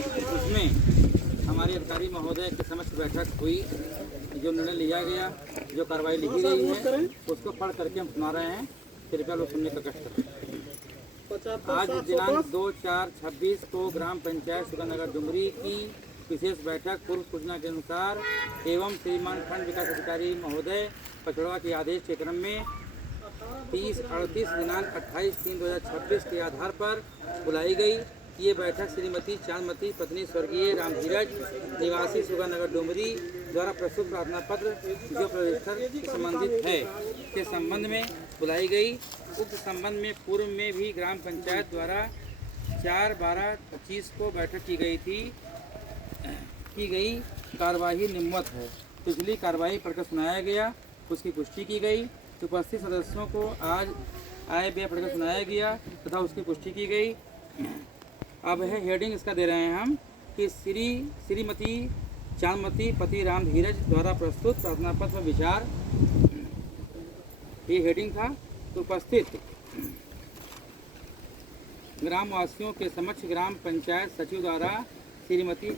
उसमें हमारे अधिकारी महोदय के समक्ष बैठक हुई। जो निर्णय लिया गया, जो कार्रवाई लिखी गई है, उसको पढ़ करके हम सुना रहे हैं। कृपया लोग सुनने का कष्ट करें। आज दिनांक 2/4/26 को ग्राम पंचायत सुगंधनगर डुमरी की विशेष बैठक पूर्व सूचना के अनुसार एवं श्रीमान खंड विकास अधिकारी महोदय पचड़वा के आदेश के क्रम में 30/38 दिनांक 28/3/2026 के आधार पर बुलाई गई। ये बैठक श्रीमती चांदमती पत्नी स्वर्गीय राम धीरज निवासी सुगंधनगर डुमरी द्वारा प्रस्तुत प्रार्थना पत्र जो प्रवेशकर से संबंधित है के संबंध में बुलाई गई। उक्त संबंध में पूर्व में भी ग्राम पंचायत द्वारा 4/12/25 को बैठक की गई कार्यवाही निम्नवत है। पिछली कार्यवाही पढ़कर सुनाया गया, उसकी पुष्टि की गई। उपस्थित सदस्यों को आज आए व्यय पढ़कर सुनाया गया तथा उसकी पुष्टि की गई। अब है हेडिंग इसका दे रहे हैं हम कि श्रीमती चांदमती पति राम धीरज द्वारा प्रस्तुत प्रार्थना पत्र पर विचार, ये हेडिंग था। तो उपस्थित ग्रामवासियों के समक्ष ग्राम पंचायत सचिव द्वारा श्रीमती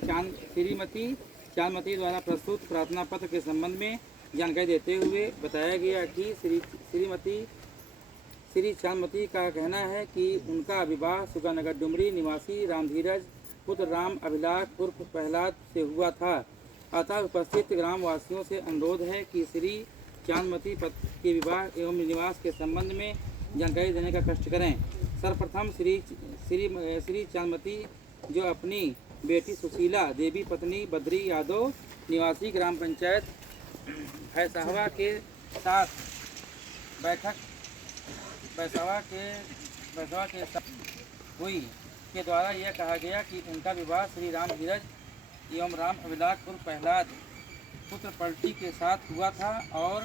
चांदमती द्वारा प्रस्तुत प्रार्थना पत्र के संबंध में जानकारी देते हुए बताया गया कि श्री चांदमती का कहना है कि उनका विवाह सुगंधनगर डुमरी निवासी राम धीरज पुत्र राम अभिलाष उर्फ प्रहलाद से हुआ था। अतः उपस्थित ग्रामवासियों से अनुरोध है कि श्री चांदमती के विवाह एवं निवास के संबंध में जानकारी देने का कष्ट करें। सर्वप्रथम श्री चांदमती जो अपनी बेटी सुशीला देवी पत्नी बद्री यादव निवासी ग्राम पंचायत भैंसावा के साथ हुई के द्वारा यह कहा गया कि उनका विवाह श्री राम धीरज एवं राम अभिलाष उर्फ प्रहलाद पुत्र पलटी के साथ हुआ था और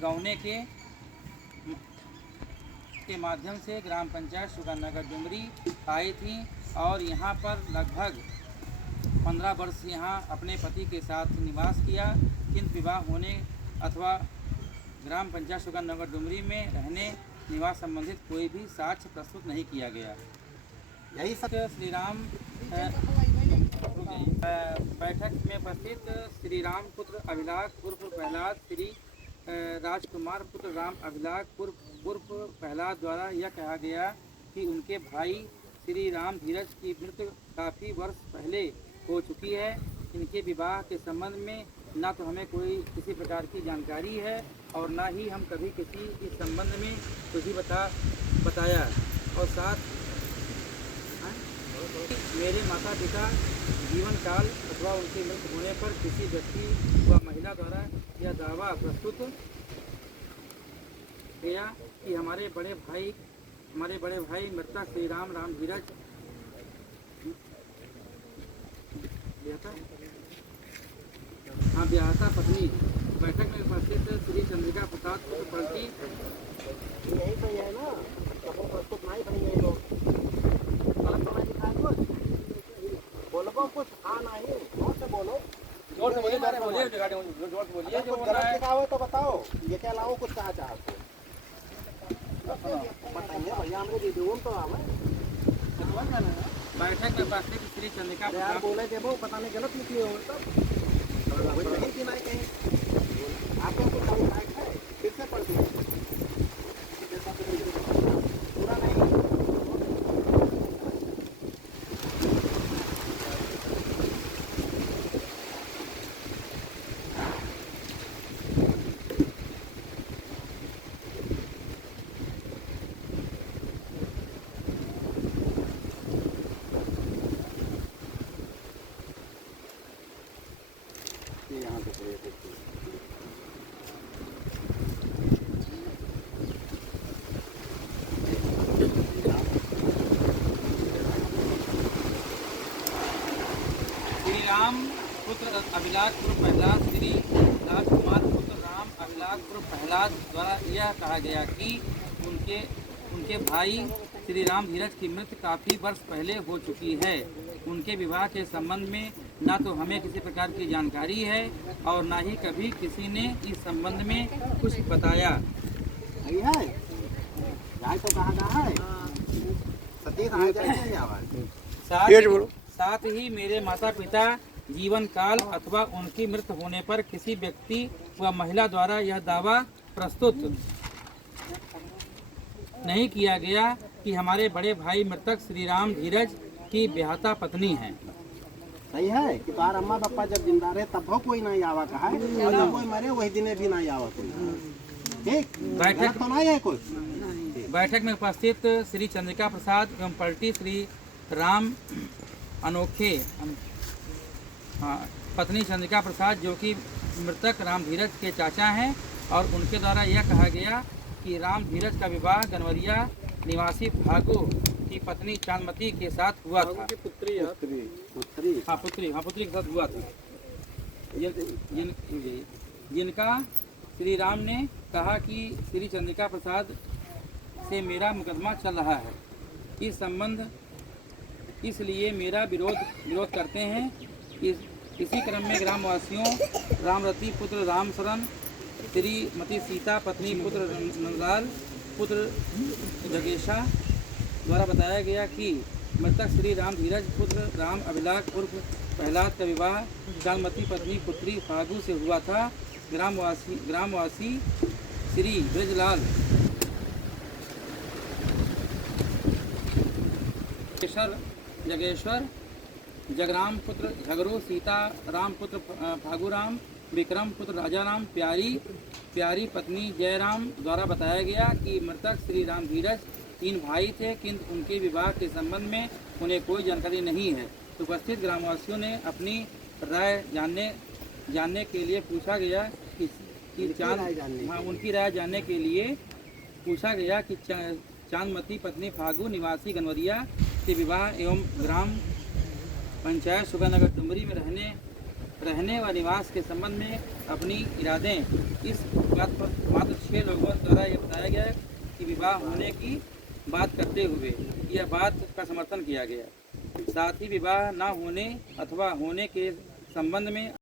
गौने के माध्यम से ग्राम पंचायत सुगंधनगर डुमरी आई थी और यहाँ पर लगभग 15 वर्ष यहाँ अपने पति के साथ निवास किया। किंतु विवाह होने अथवा ग्राम पंचायत सुगंधनगर डुमरी में रहने निवास संबंधित कोई भी साक्ष्य प्रस्तुत नहीं किया गया। यही सब श्री राम बैठक में उपस्थित श्री राम पुत्र अभिलाष उर्फ प्रहलाद श्री राजकुमार पुत्र राम अभिलाष उर्फ प्रहलाद द्वारा यह कहा गया कि उनके भाई श्री राम धीरज की मृत्यु काफ़ी वर्ष पहले हो चुकी है। इनके विवाह के संबंध में ना तो हमें कोई किसी प्रकार की जानकारी है और ना ही हम कभी किसी इस संबंध में कुछ भी बताया। और साथ मेरे माता पिता जीवन काल अथवा उनकी मृत्यु होने पर किसी व्यक्ति व महिला द्वारा यह दावा प्रस्तुत किया कि हमारे बड़े भाई मृतक श्री राम धीरज ब्याहता पत्नी। बैठक में उपस्थित श्री चंद्रिका प्रसाद पलटी यही तो है ना, प्रस्तुत नहीं बनी लोग बोलो कुछ। हाँ नहीं जोर से बोलो, जोर से बोलिए, जोर से बोलिए। जो बोल रहा है दिखाओ तो बताओ, ये क्या लाओ, कुछ कहा चाहते बताइए भैया, हमको दे दो तो बैठक में उपस्थित श्री चंद्रिका प्रसाद बोले थे वो पता नहीं गलत लिखी हो तब वही कि नहीं कहीं आपको कुछ है फिर से पढ़ दिया पूरा नहीं। यहाँ से श्री राम पुत्र अभिलाष उर्फ प्रहलाद श्री राजकुमार पुत्र राम अभिलाष उर्फ प्रहलाद द्वारा यह कहा गया कि उनके भाई श्री राम धीरज की मृत्यु काफ़ी वर्ष पहले हो चुकी है। उनके विवाह के संबंध में ना तो हमें किसी प्रकार की जानकारी है और ना ही कभी किसी ने इस संबंध में कुछ बताया। साथ ही मेरे माता पिता जीवन काल अथवा उनकी मृत्यु होने पर किसी व्यक्ति व महिला द्वारा यह दावा प्रस्तुत नहीं किया गया कि हमारे बड़े भाई मृतक श्री राम धीरज की ब्याहता पत्नी हैं। सही है कि तार अम्मा पापा जब जिंदा रहे तब हो कोई नहीं आवा कहा है, और जब कोई मरे वही दिने भी नहीं आवा कोई। ठीक, बैठक तो नहीं है कोई। बैठक में उपस्थित श्री चंद्रिका प्रसाद एवं पलटी श्री राम अनोखे पत्नी चंद्रिका प्रसाद जो कि मृतक राम धीरज के चाचा हैं, और उनके द्वारा यह कहा गया कि राम धीरज का विवाह गनवरिया निवासी फागू की पत्नी चांदमती के साथ हुआ था। पुत्री के साथ हुआ था। जिनका श्री राम ने कहा कि श्री चंद्रिका प्रसाद से मेरा मुकदमा चल रहा है, इस संबंध इसलिए मेरा विरोध करते हैं। इसी क्रम में ग्रामवासियों रामरती पुत्र राम शरण, श्रीमती सीता पत्नी पुत्र नंदलाल पुत्र जगेशा द्वारा बताया गया कि मृतक श्री राम धीरज पुत्र राम अभिलाष उर्फ प्रहलाद का विवाह चांदमती पत्नी पुत्री फागू से हुआ था। ग्रामवासी श्री ब्रजलाल जगेश्वर जगराम पुत्र झगरू, सीता राम पुत्र फागूराम, विक्रम पुत्र राजाराम, प्यारी पत्नी जयराम द्वारा बताया गया कि मृतक श्री राम धीरज 3 भाई थे, किंतु उनके विवाह के संबंध में उन्हें कोई जानकारी नहीं है। उपस्थित ग्रामवासियों ने अपनी राय जानने के लिए पूछा गया कि उनकी राय जानने के लिए पूछा गया कि चांदमती पत्नी फागू निवासी गनवरिया के विवाह एवं ग्राम पंचायत सुबहनगर डुमरी में रहने व निवास के संबंध में अपनी इरादे इस बात पर मात्र 6 लोगों द्वारा यह बताया गया कि विवाह होने की बात करते हुए यह बात का समर्थन किया गया। साथ ही विवाह न होने अथवा होने के संबंध में